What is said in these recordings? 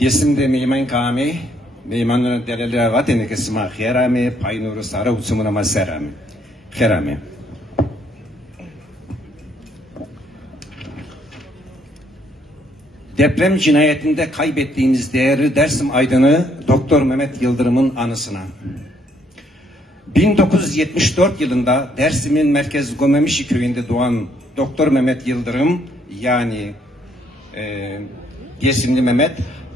Desimde meyman kami, meymanın dereli vateni kesma kherami, paynuru sara utsumuna maserami. Kherami. Deprem cinayetinde kaybettiğimiz değerli Dersim aydını Doktor Mehmet Yıldırım'ın anısına. 1974 yılında Dersim'in merkez Gomemişi köyünde doğan Doktor Mehmet Yıldırım, yani Desimli Mehmet,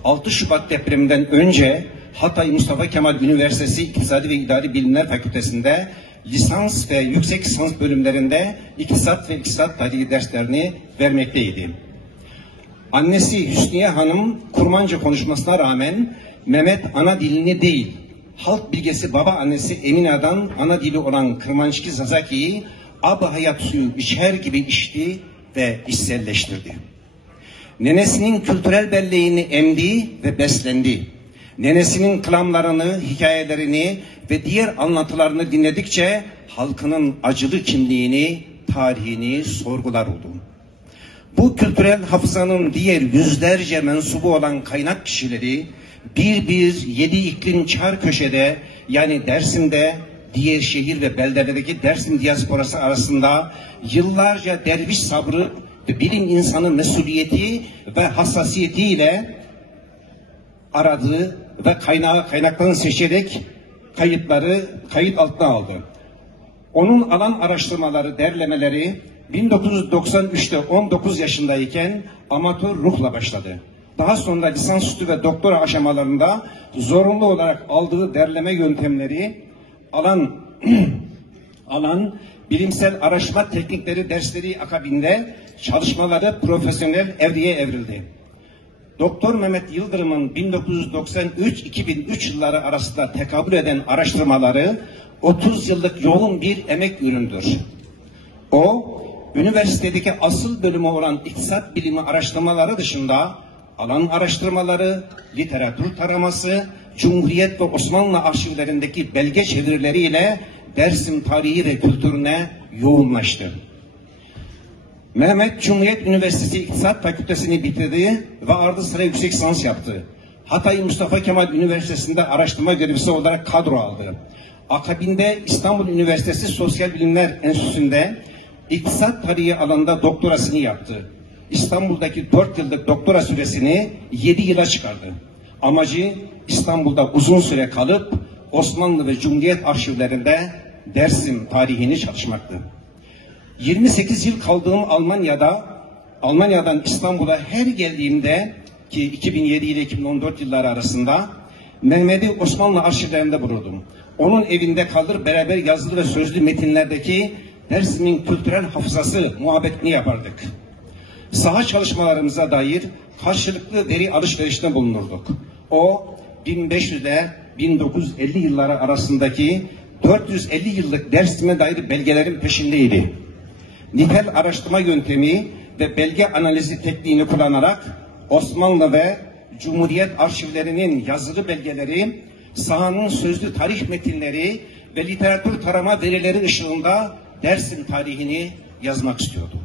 6 Şubat depreminden önce Hatay Mustafa Kemal Üniversitesi İktisadi ve İdari Bilimler Fakültesi'nde lisans ve yüksek lisans bölümlerinde iktisat ve iktisat tarihi derslerini vermekteydi. Annesi Hüsniye Hanım Kurmanca konuşmasına rağmen Mehmet ana dilini değil, halk bilgesi baba annesi Emine'den ana dili olan Kırmançki Zazaki'yi ab hayat suyu içer gibi içti ve içselleştirdi. Nenesinin kültürel belleğini emdi ve beslendi. Nenesinin klamlarını, hikayelerini ve diğer anlatılarını dinledikçe halkının acılı kimliğini, tarihini sorgular oldu. Bu kültürel hafızanın diğer yüzlerce mensubu olan kaynak kişileri bir 7 iklim çar köşede, yani Dersim'de, diğer şehir ve beldelerdeki Dersim diasporası arasında yıllarca derviş sabrı ve bilim insanı mesuliyeti ve hassasiyetiyle aradı ve kaynaklarını seçerek kayıt altına aldı. Onun alan araştırmaları, derlemeleri 1993'te 19 yaşındayken amatör ruhla başladı. Daha sonra lisansüstü ve doktora aşamalarında zorunlu olarak aldığı derleme yöntemleri, alan bilimsel araştırma teknikleri dersleri akabinde çalışmaları profesyonel evreye evrildi. Doktor Mehmet Yıldırım'ın 1993-2003 yılları arasında tekabül eden araştırmaları 30 yıllık yoğun bir emek ürünüdür. O, üniversitedeki asıl bölümü olan iktisat bilimi araştırmaları dışında alan araştırmaları, literatür taraması, Cumhuriyet ve Osmanlı arşivlerindeki belge çevirileriyle Dersim tarihi ve kültürüne yoğunlaştı. Mehmet, Cumhuriyet Üniversitesi İktisat Fakültesini bitirdi ve ardı sıra yüksek lisans yaptı. Hatay Mustafa Kemal Üniversitesi'nde araştırma görevlisi olarak kadro aldı. Akabinde İstanbul Üniversitesi Sosyal Bilimler Enstitüsü'nde İktisat tarihi alanında doktorasını yaptı. İstanbul'daki 4 yıllık doktora süresini 7 yıla çıkardı. Amacı İstanbul'da uzun süre kalıp Osmanlı ve Cumhuriyet arşivlerinde Dersim tarihini çalışmaktı. 28 yıl kaldığım Almanya'dan İstanbul'a her geldiğimde, ki 2007 ile 2014 yılları arasında, Mehmet'i Osmanlı arşivlerinde bulurdum. Onun evinde kalır, beraber yazılı ve sözlü metinlerdeki Dersim'in kültürel hafızası muhabbetini yapardık. Saha çalışmalarımıza dair karşılıklı veri alışverişinde bulunurduk. O 1500 ile 1950 yılları arasındaki 450 yıllık Dersim'e dair belgelerin peşindeydi. Nitel araştırma yöntemi ve belge analizi tekniğini kullanarak Osmanlı ve Cumhuriyet arşivlerinin yazılı belgeleri, sahanın sözlü tarih metinleri ve literatür tarama verileri ışığında Dersim tarihini yazmak istiyordu.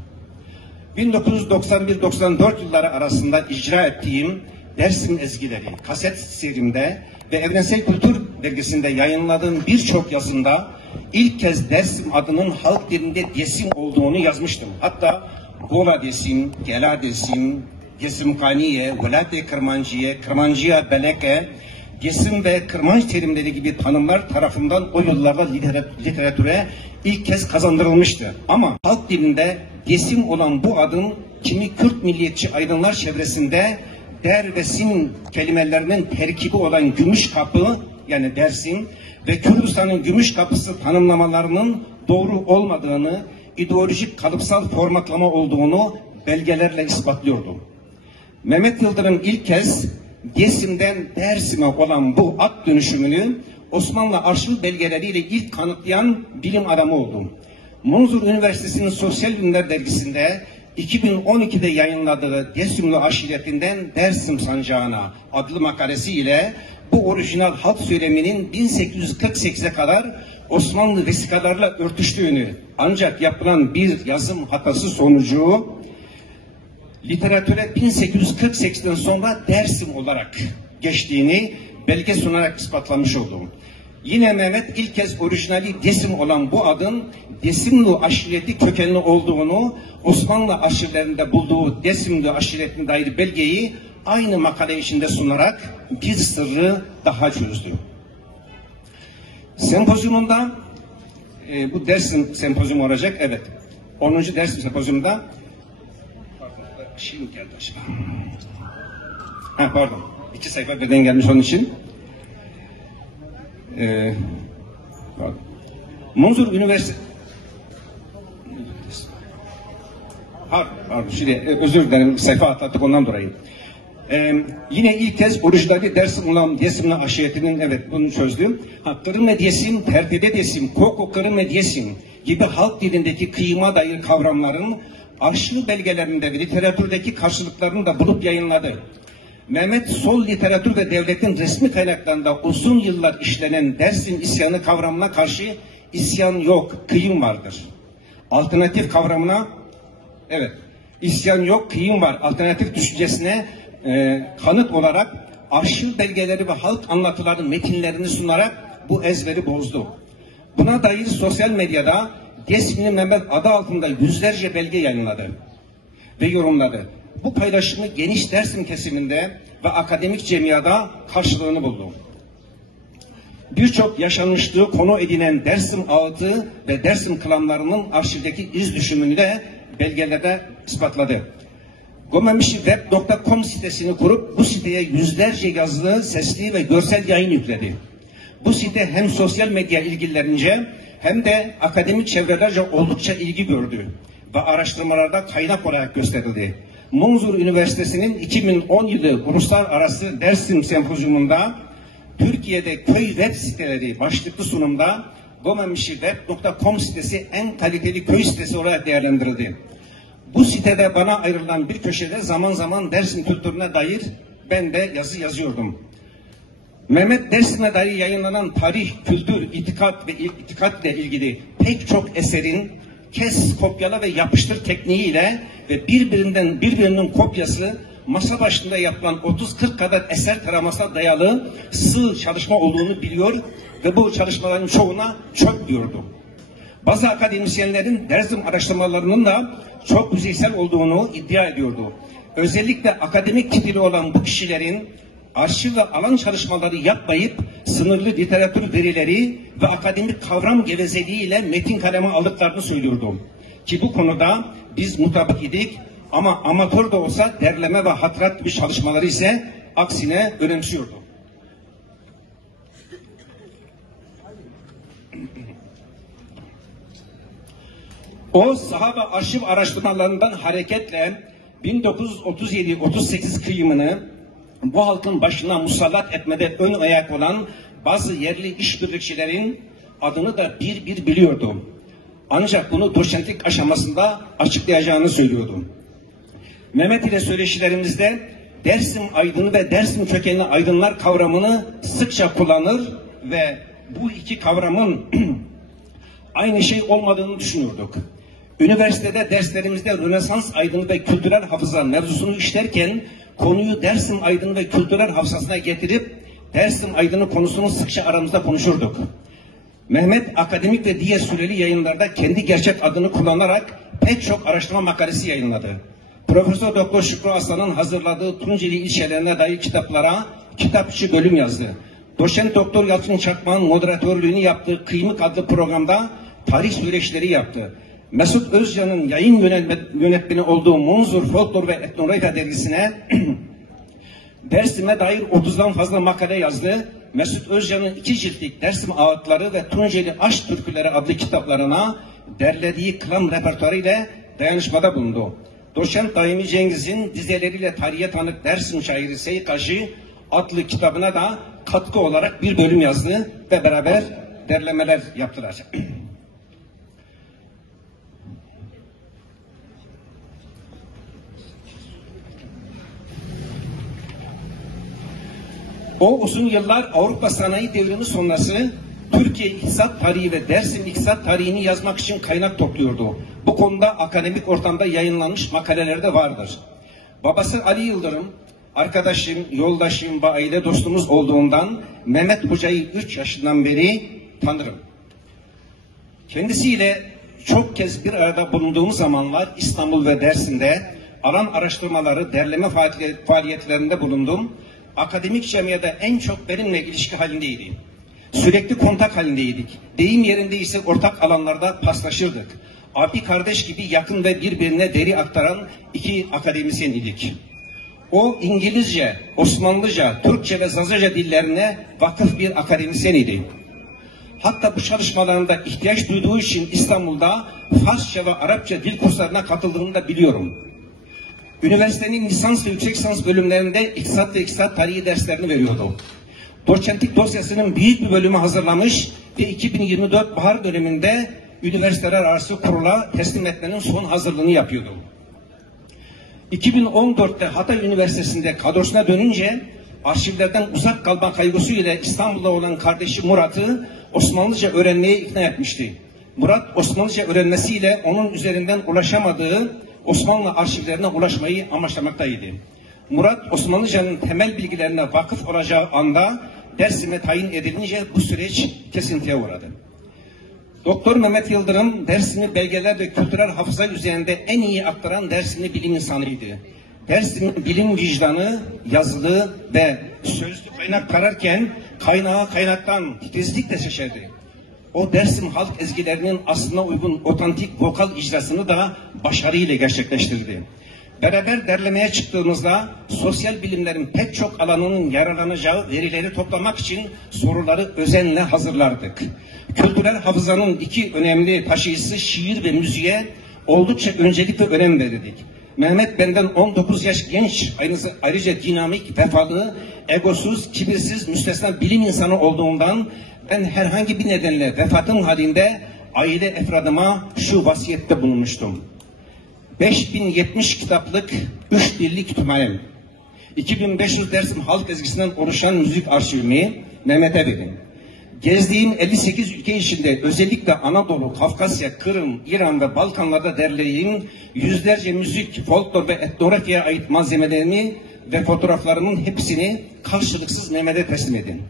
1991-94 yılları arasında icra ettiğim Dersim ezgileri kaset serimde ve Evrensel Kültür Dergisi'nde yayınladığım birçok yazımda ilk kez Dersim adının halk dilinde Desim olduğunu yazmıştım. Hatta Gola Desim, Gela Desim, Desimkaniye, Velade Kırmancıye, Kırmancıya Beleke, Desim ve Kırmanç terimleri gibi tanımlar tarafından o yıllarda literatüre ilk kez kazandırılmıştı. Ama halk dilinde Desim olan bu adın kimi Kürt milliyetçi aydınlar çevresinde der ve sim kelimelerinin terkibi olan gümüş kapı, yani Dersim ve Kürdistan'ın gümüş kapısı tanımlamalarının doğru olmadığını, ideolojik kalıpsal formatlama olduğunu belgelerle ispatlıyordu. Mehmet Yıldırım ilk kez Desim'den Dersim'e olan bu ad dönüşümünü Osmanlı arşiv belgeleriyle ilk kanıtlayan bilim adamı oldu. Munzur Üniversitesi'nin Sosyal Bilimler Dergisi'nde 2012'de yayınladığı Dersimli aşiretinden Dersim Sancağına adlı makalesi ile bu orijinal halk söyleminin 1848'e kadar Osmanlı vesikalarla örtüştüğünü, ancak yapılan bir yazım hatası sonucu literatüre 1848'den sonra Dersim olarak geçtiğini belge sunarak ispatlamış oldum. Yine Mehmet ilk kez orijinali Desim olan bu adın Desimli aşireti kökenli olduğunu, Osmanlı aşirelerinde bulduğu Desimli aşiretine dair belgeyi aynı makale içinde sunarak bir sırrı daha çözdü. Sempozyumunda, bu Dersim sempozyumu olacak, evet. 10. Dersim sempozyumunda, şimdi geldi acaba. Pardon, 2 sayfa birden gelmiş onun için. Munzur Üniversitesi, pardon, şimdi özür dilerim, sayfa atlattık ondan dolayı. Yine ilk kez orijinali Dersim olan Desimli aşiretinin, evet bunu çözdüm. Kırım ve Desim, Perdede Desim, Koko Kırım ve Desim gibi halk dilindeki kıyıma dair kavramların arşiv belgelerinde ve literatürdeki karşılıklarını da bulup yayınladı. Mehmet sol literatür ve devletin resmi kaynaklarında uzun yıllar işlenen Dersim isyanı kavramına karşı isyan yok, kıyım vardır. Alternatif kavramına, evet, isyan yok, kıyım var. Alternatif düşüncesine kanıt olarak arşiv belgeleri ve halk anlatılarının metinlerini sunarak bu ezberi bozdu. Buna dair sosyal medyada Desimli Mehmet adı altında yüzlerce belge yayınladı ve yorumladı. Bu paylaşımı geniş Dersim kesiminde ve akademik camiada karşılığını buldu. Birçok yaşanmışlığı konu edinen Dersim ağıtı ve Dersim klanlarının arşivdeki iz düşümünü de belgelerde ispatladı. gomemişiweb.com sitesini kurup bu siteye yüzlerce yazılı, sesli ve görsel yayın yükledi. Bu site hem sosyal medya ilgililerince hem de akademik çevrelerce oldukça ilgi gördü ve araştırmalarda kaynak olarak gösterildi. Munzur Üniversitesi'nin 2010 yılı Uluslararası Dersim Sempozyumunda Türkiye'de köy web siteleri başlıklı sunumda gomemişiweb.com sitesi en kaliteli köy sitesi olarak değerlendirildi. Bu sitede bana ayrılan bir köşede zaman zaman Dersim kültürüne dair ben de yazı yazıyordum. Mehmet Dersim'e dair yayınlanan tarih, kültür, itikatla ilgili pek çok eserin kes, kopyala ve yapıştır tekniğiyle ve birbirinin kopyası masa başında yapılan 30-40 kadar eser taramasına dayalı sığ çalışma olduğunu biliyor ve bu çalışmaların çoğuna çöp diyordu. Bazı akademisyenlerin Dersim araştırmalarının da çok yüzeysel olduğunu iddia ediyordu. Özellikle akademik kitleri olan bu kişilerin arşiv ve alan çalışmaları yapmayıp sınırlı literatür verileri ve akademik kavram gevezeliğiyle metin kaleme aldıklarını söylüyordu. Ki bu konuda biz mutabık idik ama amatör de olsa derleme ve hatırat gibi çalışmaları ise aksine önemsiyordu. O saha ve arşiv araştırmalarından hareketle 1937-38 kıyımını bu halkın başına musallat etmede ön ayak olan bazı yerli işbirlikçilerin adını da bir bir biliyordu. Ancak bunu doçentlik aşamasında açıklayacağını söylüyordu. Mehmet ile söyleşilerimizde Dersim aydını ve Dersim kökenli aydınlar kavramını sıkça kullanır ve bu iki kavramın aynı şey olmadığını düşünürdük. Üniversitede derslerimizde Rönesans aydını ve kültürel hafıza mevzusunu işlerken konuyu Dersim aydını ve kültürel hafızasına getirip Dersim aydını konusunu sıkça aramızda konuşurduk. Mehmet akademik ve diğer süreli yayınlarda kendi gerçek adını kullanarak pek çok araştırma makalesi yayınladı. Profesör Doktor Şükrü Aslan'ın hazırladığı Tunceli ilçelerine dair kitaplara kitapçı bölüm yazdı. Doçent Doktor Yalçın Çakmak'ın moderatörlüğünü yaptığı Kıymık adlı programda tarih söyleşileri yaptı. Mesut Özcan'ın yayın yönetmeni olduğu Munzur Folklor ve Etnografya dergisine Dersim'e dair 30'dan fazla makale yazdı. Mesut Özcan'ın 2 ciltlik Dersim Ağıtları ve Tunceli Aşk Türküleri adlı kitaplarına derlediği klan repertuarı ile dayanışmada bulundu. Doçent Daimi Cengiz'in dizeleriyle tarihe tanık Dersim şairi Seyit Aşı adlı kitabına da katkı olarak bir bölüm yazdı ve beraber derlemeler yaptılar. O uzun yıllar Avrupa Sanayi Devrimi sonrası Türkiye İktisat Tarihi ve Dersim İktisat Tarihini yazmak için kaynak topluyordu. Bu konuda akademik ortamda yayınlanmış makaleler de vardır. Babası Ali Yıldırım, arkadaşım, yoldaşım ve aile dostumuz olduğundan Mehmet Hoca'yı 3 yaşından beri tanırım. Kendisiyle çok kez bir arada bulunduğum zamanlar İstanbul ve Dersim'de alan araştırmaları, derleme faaliyetlerinde bulundum. Akademik cemiyete en çok benimle ilişki halindeydi. Sürekli kontak halindeydik. Deyim yerinde ise ortak alanlarda paslaşırdık. Abi kardeş gibi yakın ve birbirine deri aktaran iki akademisyen idik. O İngilizce, Osmanlıca, Türkçe ve Zazaca dillerine vakıf bir akademisyen idi. Hatta bu çalışmalarında ihtiyaç duyduğu için İstanbul'da Farsça ve Arapça dil kurslarına katıldığını da biliyorum. Üniversitenin lisans ve yüksek lisans bölümlerinde iktisat ve iktisat tarihi derslerini veriyordu. Doçentlik dosyasının büyük bir bölümü hazırlamış ve 2024 bahar döneminde üniversiteler arası kurula teslim etmenin son hazırlığını yapıyordu. 2014'te Hatay Üniversitesi'nde kadrosuna dönünce arşivlerden uzak kalma kaygısıyla İstanbul'da olan kardeşi Murat'ı Osmanlıca öğrenmeye ikna etmişti. Murat Osmanlıca öğrenmesiyle onun üzerinden ulaşamadığı Osmanlı arşivlerine ulaşmayı amaçlamaktaydı. Murat Osmanlıca'nın temel bilgilerine vakıf olacağı anda Dersim'e tayin edilince bu süreç kesintiye uğradı. Doktor Mehmet Yıldırım Dersim'i belgeler ve kültürel hafıza üzerinde en iyi aktaran Dersimli bilim insanıydı. Dersim'in bilim vicdanı yazılı ve sözlü kaynak kararken kaynağı kaynaktan titizlikle seçerdi. O Dersim halk ezgilerinin aslına uygun otantik vokal icrasını da başarıyla gerçekleştirdi. Beraber derlemeye çıktığımızda sosyal bilimlerin pek çok alanının yararlanacağı verileri toplamak için soruları özenle hazırlardık. Kültürel hafızanın iki önemli taşıyıcısı şiir ve müziğe oldukça öncelik ve önem verirdik. Mehmet benden 19 yaş genç, ayrıca dinamik, vefalı, egosuz, kibirsiz, müstesna bilim insanı olduğundan ben herhangi bir nedenle vefatım halinde aile efradıma şu vasiyette bulunmuştum. 5070 kitaplık 3 dilli kütüphanem, 2500 Dersim halk ezgisinden oluşan müzik arşivimi Mehmet'e verin. Gezdiğim 58 ülke içinde özellikle Anadolu, Kafkasya, Kırım, İran ve Balkanlarda derlediğim yüzlerce müzik, folklor ve etnografyaya ait malzemelerimi ve fotoğraflarımın hepsini karşılıksız Mehmet'e teslim edin.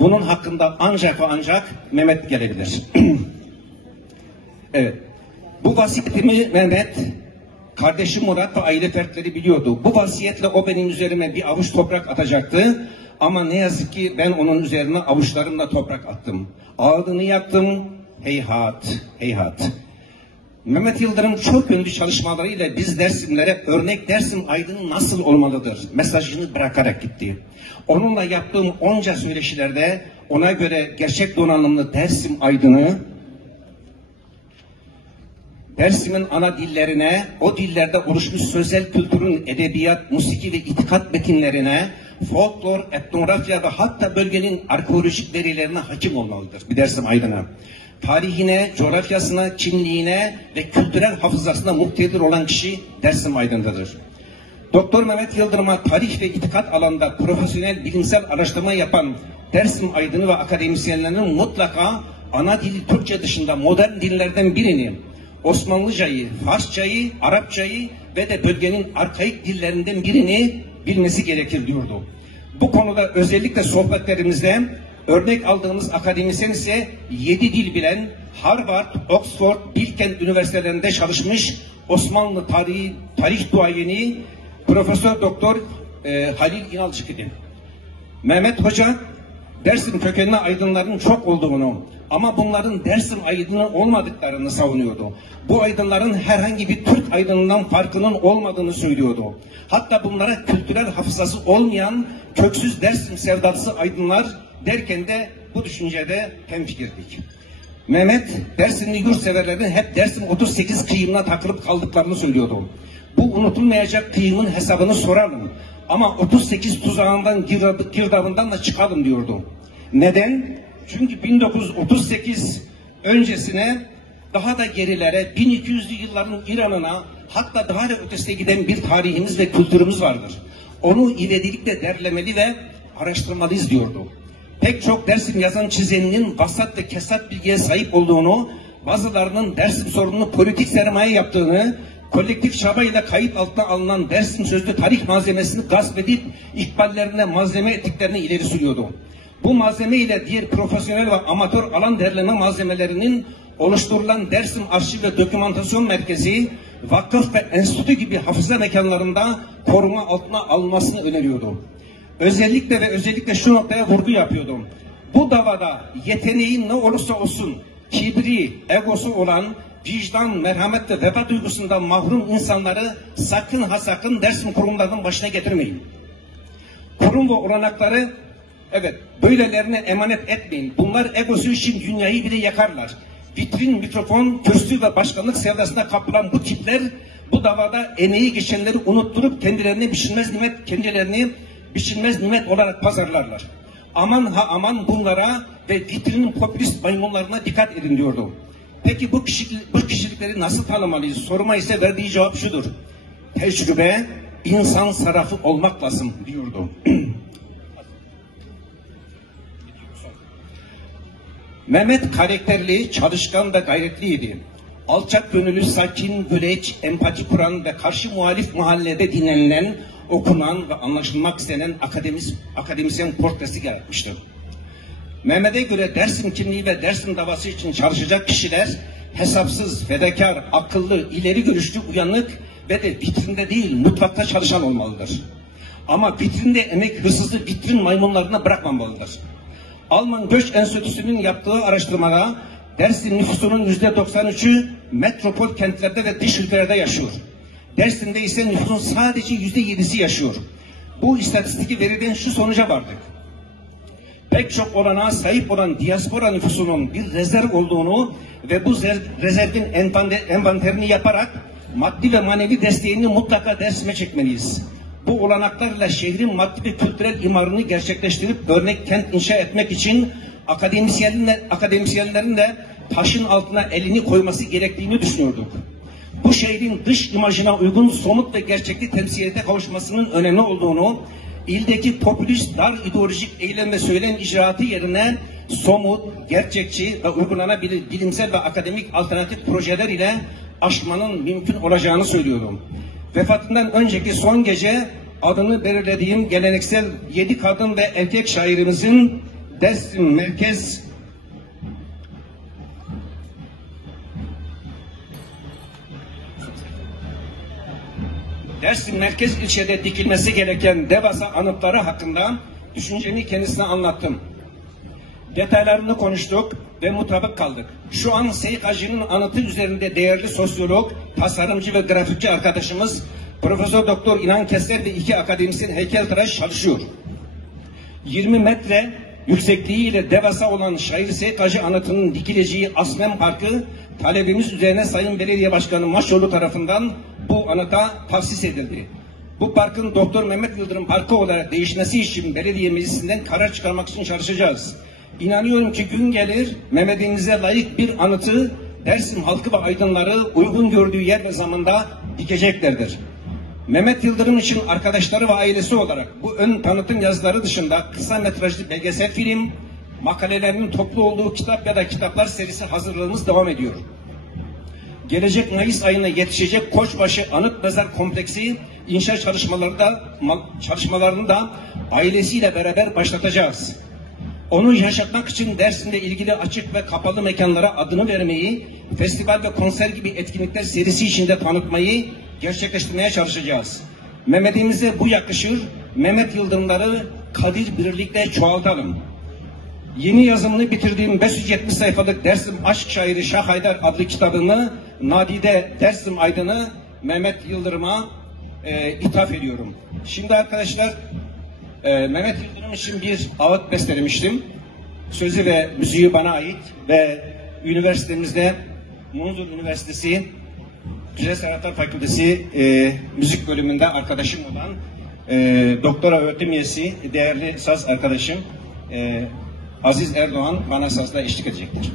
Bunun hakkında ancak ve ancak Mehmet gelebilir. Evet. Bu vasiyetimi Mehmet, kardeşim Murat ve aile fertleri biliyordu. Bu vasiyetle o benim üzerime bir avuç toprak atacaktı. Ama ne yazık ki ben onun üzerine avuçlarımla toprak attım. Ağzını yaktım. Heyhat, heyhat. Mehmet Yıldırım çok yönlü çalışmalarıyla biz Dersimlere örnek Dersim aydını nasıl olmalıdır mesajını bırakarak gitti. Onunla yaptığım onca söyleşilerde ona göre gerçek donanımlı Dersim aydını Dersim'in ana dillerine, o dillerde oluşmuş sözel kültürün edebiyat, musiki ve itikat metinlerine, folklor, etnografya ve hatta bölgenin arkeolojik verilerine hakim olmalıdır bir Dersim aydına. Tarihine, coğrafyasına, kimliğine ve kültürel hafızasına muhtedir olan kişi Dersim aydındadır. Doktor Mehmet Yıldırım'a tarih ve itikat alanında profesyonel bilimsel araştırma yapan Dersim aydını ve akademisyenlerinin mutlaka ana dili Türkçe dışında modern dillerden birini, Osmanlıcayı, Farsçayı, Arapçayı ve de bölgenin arkaik dillerinden birini bilmesi gerekir diyordu. Bu konuda özellikle sohbetlerimizde örnek aldığımız akademisyen ise 7 dil bilen Harvard, Oxford, Bilkent üniversitelerinde çalışmış Osmanlı tarih duayeni Profesör Doktor Halil İnalcık idi. Mehmet Hoca Dersim kökenli aydınların çok olduğunu ama bunların Dersim aydını olmadıklarını savunuyordu. Bu aydınların herhangi bir Türk aydınından farkının olmadığını söylüyordu. Hatta bunlara kültürel hafızası olmayan köksüz Dersim sevdalısı aydınlar derken de bu düşüncede hemfikirdik. Mehmet Dersimli yurtseverlerin hep Dersim 38 kıyımına takılıp kaldıklarını söylüyordu. Bu unutulmayacak kıyımın hesabını soralım. Ama 38 tuzağından, girdabından da çıkalım diyordu. Neden? Çünkü 1938 öncesine daha da gerilere 1200'lü yılların İran'ına hatta daha da ötesine giden bir tarihimiz ve kültürümüz vardır. Onu ivedilikle derlemeli ve araştırmalıyız diyordu. Pek çok Dersim yazan çizeninin vasat ve kesat bilgiye sahip olduğunu, bazılarının Dersim sorununu politik sermaye yaptığını, kolektif çabayla kayıt altına alınan Dersim sözlü tarih malzemesini gasp edip ikballerine malzeme ettiklerini ileri sürüyordu. Bu malzeme ile diğer profesyonel ve amatör alan derleme malzemelerinin oluşturulan Dersim Arşiv ve Dokümantasyon Merkezi, vakıf ve enstitü gibi hafıza mekanlarında koruma altına alınmasını öneriyordu. Özellikle şu noktaya vurgu yapıyordum. Bu davada yeteneği ne olursa olsun, kibri, egosu olan, vicdan, merhamet ve vefa duygusundan mahrum insanları sakın ha sakın Dersim kurumlarının başına getirmeyin. Kurum ve olanakları, evet, böylelerine emanet etmeyin. Bunlar egosu için dünyayı bile yakarlar. Vitrin, mikrofon, kürsü ve başkanlık sevdasına kapılan bu tipler bu davada emeği geçenleri unutturup kendilerini biçilmez nimet olarak pazarlarlar. Aman ha aman bunlara ve vitrinin popülist maymunlarına dikkat edin diyordu. Peki bu kişilikleri nasıl tanımalıyız? Soruma ise verdiği cevap şudur. Tecrübe insan sarrafı olmak lazım diyordu. Mehmet karakterli, çalışkan ve gayretliydi. Alçak gönüllü, sakin, güleç, empati kuran ve karşı muhalif mahallede dinlenilen, okunan ve anlaşılmak istenen akademisyen portresi yaratmıştır. Mehmet'e göre Dersim kimliği ve Dersim davası için çalışacak kişiler hesapsız, fedakar, akıllı, ileri görüşlü, uyanık ve de vitrinde değil mutfakta çalışan olmalıdır. Ama vitrinde emek hırsızı vitrin maymunlarına bırakmamalıdır. Alman Göç Enstitüsü'nün yaptığı araştırmada Dersim nüfusunun %93'ü metropol kentlerde ve dış ülkelerde yaşıyor. Dersim'de ise nüfusun sadece %7'si yaşıyor. Bu istatistik veriden şu sonuca vardık. Pek çok olanağa sahip olan diaspora nüfusunun bir rezerv olduğunu ve bu rezervin envanterini yaparak maddi ve manevi desteğini mutlaka Dersim'e çekmeliyiz. Bu olanaklarla şehrin maddi ve kültürel imarını gerçekleştirip örnek kent inşa etmek için akademisyenlerin de taşın altına elini koyması gerektiğini düşünüyorduk. Bu şehrin dış imajına uygun somut ve gerçekli temsiliyete kavuşmasının önemli olduğunu, ildeki popülist dar ideolojik eylem ve söylem icraatı yerine somut, gerçekçi ve uygulanabilir bilimsel ve akademik alternatif projeler ile aşmanın mümkün olacağını söylüyorum. Vefatından önceki son gece adını belirlediğim geleneksel 7 kadın ve erkek şairimizin Dersim Merkez ilçede dikilmesi gereken devasa anıtları hakkında düşüncemi kendisine anlattım. Detaylarını konuştuk ve mutabık kaldık. Şu an SİKA'cının anıtı üzerinde değerli sosyolog, tasarımcı ve grafikçi arkadaşımız Profesör Doktor İnan Kesler ve 2 akademisyen heykeltıraş çalışıyor. 20 metre yüksekliğiyle devasa olan Şair SİKA'cı anıtının dikileceği Asmen Parkı talebimiz üzerine Sayın Belediye Başkanı Maşoğlu tarafından bu anıta tahsis edildi. Bu parkın Doktor Mehmet Yıldırım Parkı olarak değişmesi için belediye meclisinden karar çıkarmak için çalışacağız. İnanıyorum ki gün gelir Mehmet'imize layık bir anıtı Dersim halkı ve aydınları uygun gördüğü yer ve zamanda dikeceklerdir. Mehmet Yıldırım için arkadaşları ve ailesi olarak bu ön tanıtım yazıları dışında kısa metrajlı belgesel film, makalelerinin toplu olduğu kitap ya da kitaplar serisi hazırlığımız devam ediyor. Gelecek Mayıs ayına yetişecek Koçbaşı Anıt Mezar Kompleksi inşaat çalışmalarını da ailesiyle beraber başlatacağız. Onu yaşatmak için Dersim'le ilgili açık ve kapalı mekanlara adını vermeyi, festival ve konser gibi etkinlikler serisi içinde tanıtmayı gerçekleştirmeye çalışacağız. Mehmet'imize bu yakışır, Mehmet Yıldırımları kadir birlikte çoğaltalım. Yeni yazımını bitirdiğim 570 sayfalık Dersim Aşk Şairi Şah Haydar adlı kitabını nadide Dersim Aydın'ı Mehmet Yıldırım'a ithaf ediyorum. Şimdi arkadaşlar Mehmet Yıldırım için bir ağıt bestelemiştim. Sözü ve müziği bana ait ve üniversitemizde Munzur Üniversitesi Güzel Sanatlar Fakültesi müzik bölümünde arkadaşım olan doktora öğretim üyesi değerli saz arkadaşım Aziz Erdoğan bana sazla eşlik edecektir.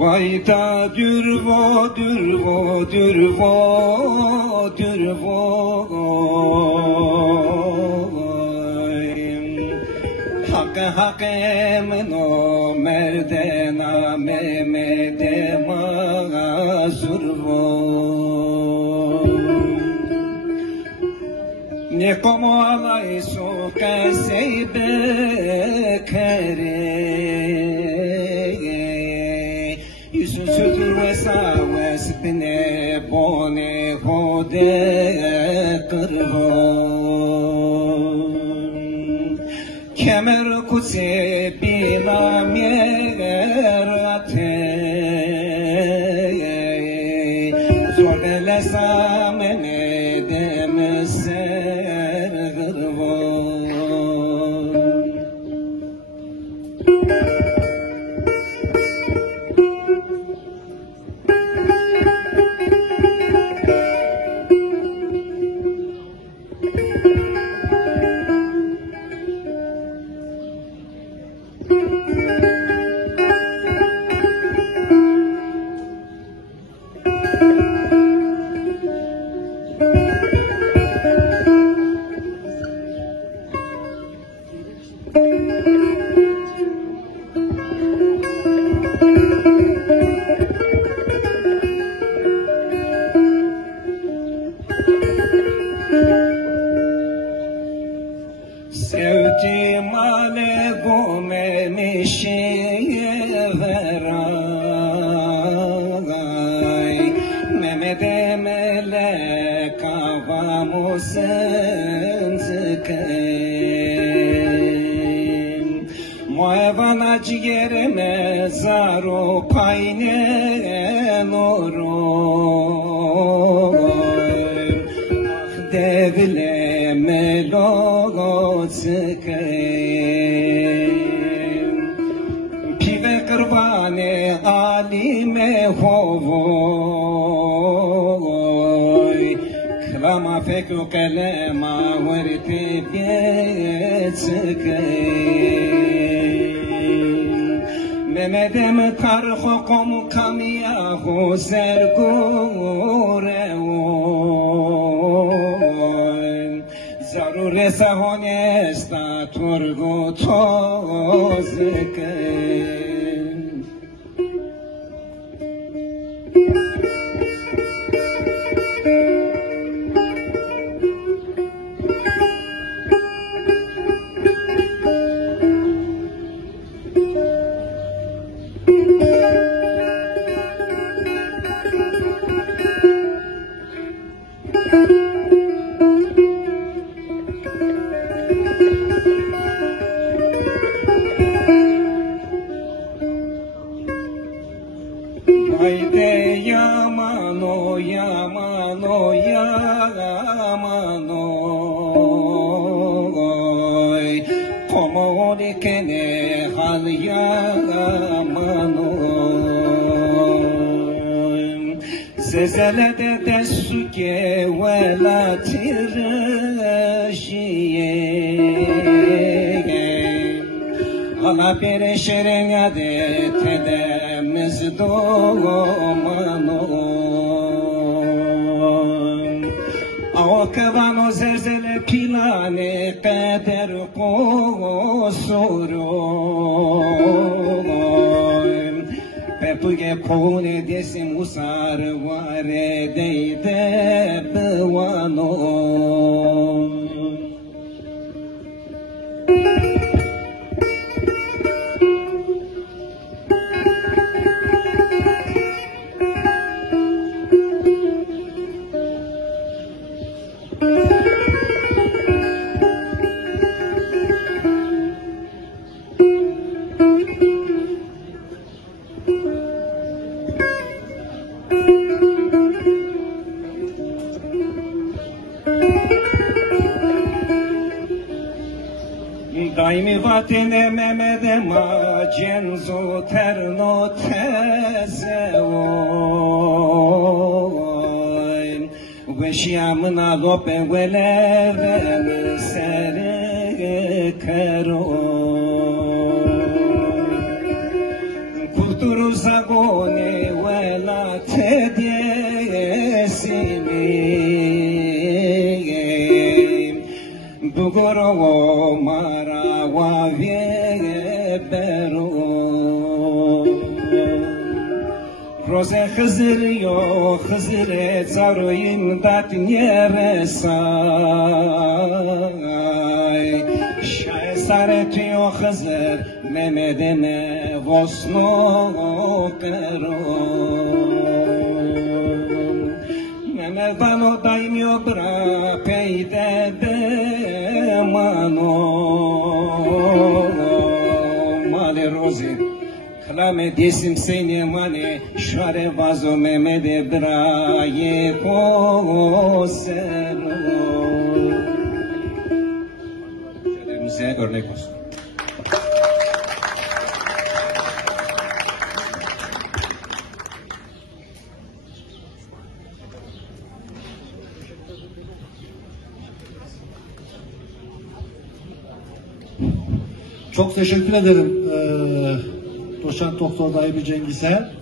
Vay da dürvo dürvo dürvo dürvo Hakkı hakkı emno merdena memede mazurvo Ne como alay soka seybe kere Yusuf bine bone hode kırhon Kemer kutse bila merate Zorgele samene demeser gırvon Sevdi male gomeni şeveray Mehmet'e melek avamu senzikayım Muevana ciğerime zaro payne norum Devle melo sıkayım Pive kırbane alime hovoy Klama fekü kelema verti biye sıkayım Mehmet'im karhokom kamiyahu zergurevoy Zarure sahonesta turgu tozken Hayde yamano yamano yamano Como kene hal yamano Zezelede desuke vela tirşiye Hala pereşerine de tedemiz doğmano Ao kavano zerzele pilane kader kosuro Pepuge pone desim usar vare deyde bevano Daimi vatine memede ma cenzo terno tezevoy Veşyamına lope veleve sere kero Kulturu zagoni mara wa beru Roze Hızır yo Hızır Tsaroyin dat nyeresay Şay saret yo Hızır Memedene vosno keron Memedano daimyo bra peyde de mano Male Roze Klame desim seni mane şare vazo memede braye kosero. Bize örnek olsun. Çok teşekkür ederim Doçent Doktor Daybi Cengiz'e.